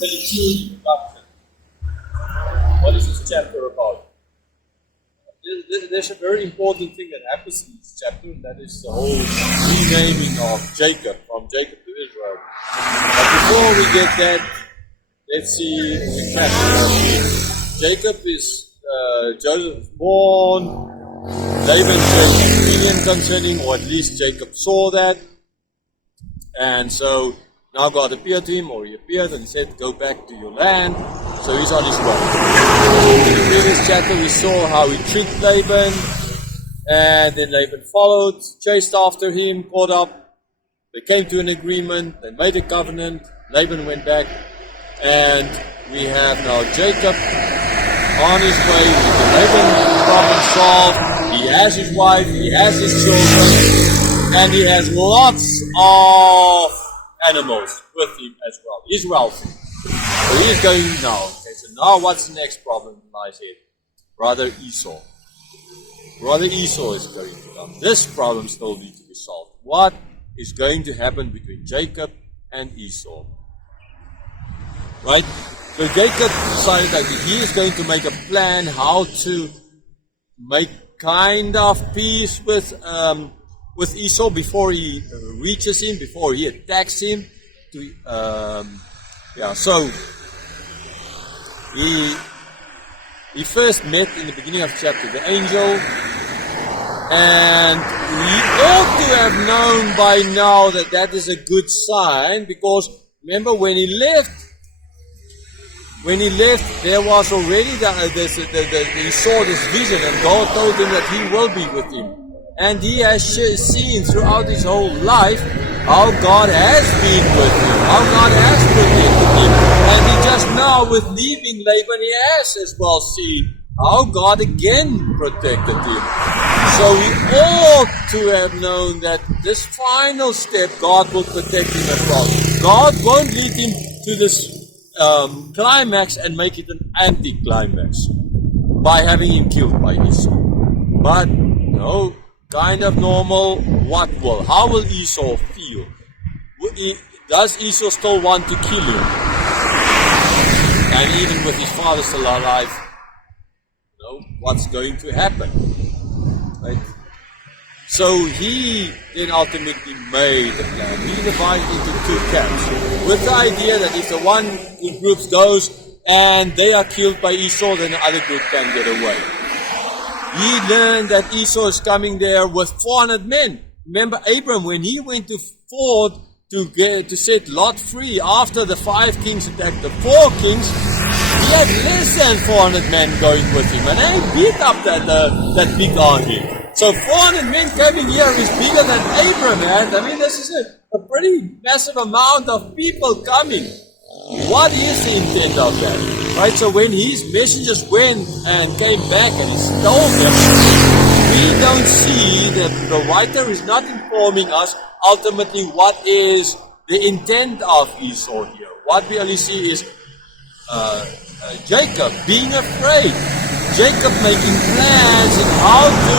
Introduction. What is this chapter about? There's a very important thing that happens in this chapter, and that is the whole renaming of Jacob from Jacob to Israel. But before we get that, let's see the chapter. Jacob is Joseph born. Laban says opinion concerning, or at least Jacob saw that, and so now God appeared to him, or he appeared and said, "Go back to your land." So he's on his way. In the previous chapter we saw how he tricked Laban, and then Laban followed, chased after him, caught up. They came to an agreement, they made a covenant, Laban went back, and we have now Jacob on his way with the Laban problem solved. He has his wife, he has his children, and he has lots of animals with him as well. He's wealthy. So he's going now. Okay, so now what's the next problem in lies here? Brother Esau. Brother Esau is going to come. This problem still needs to be solved. What is going to happen between Jacob and Esau? Right? So Jacob decided that he is going to make a plan how to make kind of peace with Esau before he reaches him, before he attacks him. So he first met in the beginning of chapter the angel, and we ought to have known by now that that is a good sign, because remember when he left, there was already he saw this vision, and God told him that he will be with him. And he has seen throughout his whole life how God has been with him, how God has protected him. And he just now, with leaving Laban, he has as well seen how God again protected him. So he ought to have known that this final step, God will protect him as well. God won't lead him to this climax and make it an anti-climax by having him killed by Esau. But no, kind of normal. What will? How will Esau feel? Does Esau still want to kill him? And even with his father still alive, what's going to happen? Right? So he then ultimately made a plan. He divided into two camps, with the idea that if the one group goes and they are killed by Esau, then the other group can get away. He learned that Esau is coming there with 400 men. Remember Abram, when he went to ford to set Lot free after the 5 kings attacked the 4 kings, he had less than 400 men going with him, and they beat up that big army. So 400 men coming here is bigger than Abram had. I mean, this is a pretty massive amount of people coming. What is the intent of that? Right, so when his messengers went and came back and he stole them, we don't see that the writer is not informing us ultimately what is the intent of Esau here. What we only see is Jacob being afraid, Jacob making plans on how to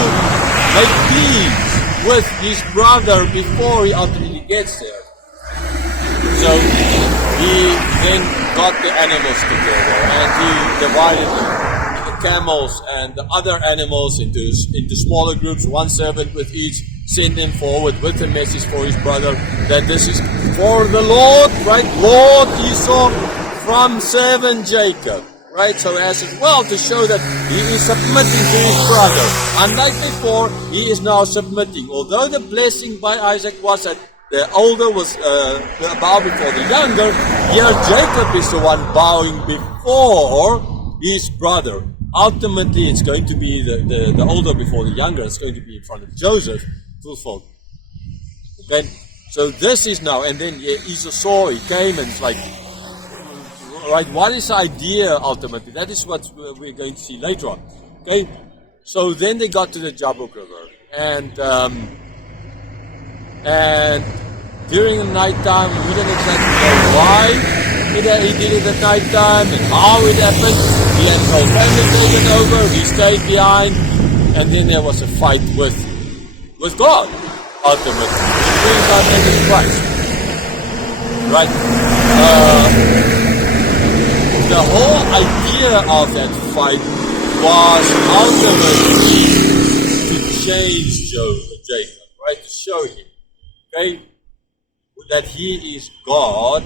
make peace with his brother before he ultimately gets there. So he then got the animals together, and he divided the camels and the other animals into smaller groups, one servant with each, sent them forward with a message for his brother that this is for the Lord, right? Lord Esau from servant Jacob, right? So as well to show that he is submitting to his brother. Unlike before, he is now submitting. Although the blessing by Isaac was that the older was bow before the younger, here Jacob is the one bowing before his brother. Ultimately, it's going to be the older before the younger. It's going to be in front of Joseph, fulfilled. Okay, so this is now, and then Esau saw, he came, and it's like, right, what is the idea ultimately? That is what we're going to see later on. Okay, so then they got to the Jabbok River, and during the night time, we don't exactly know why he did it at night time and how it happened. He had his whole family taken over, he stayed behind, and then there was a fight with God, ultimately. It brings out Jesus Christ. Right? nature of that fight was ultimately to change Jacob, right? To show him, okay, that he is God,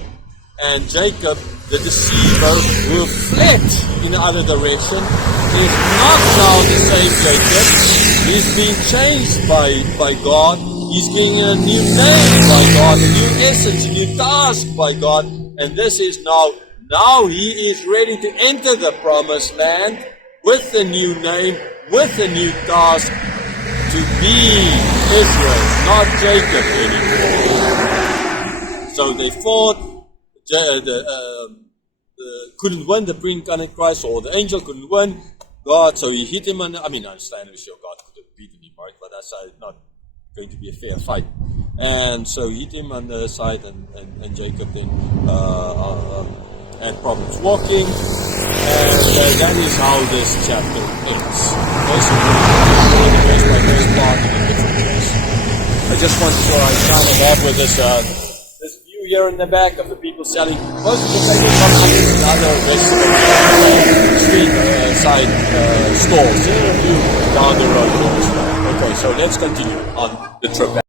and Jacob, the deceiver, who fled in the other direction, is not now the same Jacob. He's being changed by God. He's getting a new name by God, a new essence, a new task by God. And this is now he is ready to enter the promised land with a new name, with a new task, to be Israel, not Jacob anymore. So they fought. Couldn't win, the pre-incarnate Christ, or the angel couldn't win. God, so he hit him, and I understand for sure God could have beaten him, right? But that's not going to be a fair fight. And so he hit him on the side, and Jacob then had problems walking, and that is how this chapter ends. Okay, so verse by verse, part in a different place. I just want to show I kind of have with this view here in the back of the people selling. Most of the people come from the other vegetable street side stores. There are a few down the road. Okay, so let's continue on the trip back.